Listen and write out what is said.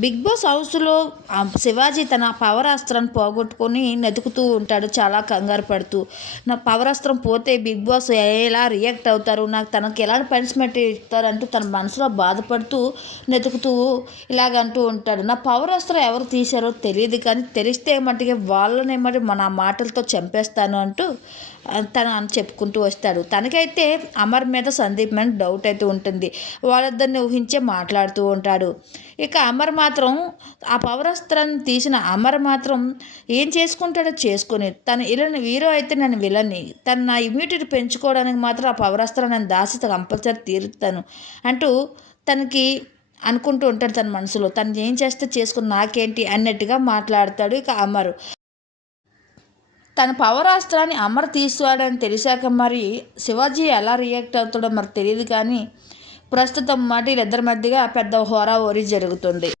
Big boss హౌస్లో శివాజీ తన పవరాస్త్రాన్ని పోగొట్టుకొని నెతుకుతూ ఉంటాడు చాలా కంగారు పడుతూ. నా పవర్ అస్త్రం పోతే బిగ్ బాస్ ఎలా రియాక్ట్ అవుతారు? నాకు తనకి ఎలాంటి పనిష్మెంట్ ఇస్తారంటూ తన మనసులో బాధపడుతూ నెతుకుతూ ఇలాగంటూ ఉంటాడు. నా పవర్ అస్త్రం ఎవరు తీశారో తెలియదు కానీ తెలిస్తే ఏమంటే వాళ్ళనే మరి మన మాటలతో చంపేస్తాను అంటూ తను అని చెప్పుకుంటూ వస్తాడు. తనకైతే అమర్ మీద సందీప్ మీద డౌట్ అయితే ఉంటుంది. వాళ్ళిద్దరిని ఊహించే మాట్లాడుతూ ఉంటాడు. ఇక అమర్ మాత్రం ఆ పవరస్త్రం తీసిన అమర్ మాత్రం ఏం చేసుకుంటాడో చేసుకొని తను ఇలని వీరో అయితే నన్ను విలని తను నా ఇమ్యూనిటీ పెంచుకోవడానికి మాత్రం ఆ పవరస్త్రం నన్ను దాసి కంపల్సరీ తీరుతాను అంటూ తనకి అనుకుంటూ ఉంటాడు తన మనసులో. తను ఏం చేస్తే చేసుకుని నాకేంటి అన్నట్టుగా మాట్లాడతాడు ఇక అమరు. తన పవరాస్త్రాన్ని అమర్ తీసుకోవాలని తెలిసాక మరి శివాజీ ఎలా రియాక్ట్ అవుతాడో మరి తెలియదు కానీ ప్రస్తుతం మాట వీళ్ళిద్దరి మధ్యగా పెద్ద హోరా ఓరి జరుగుతుంది.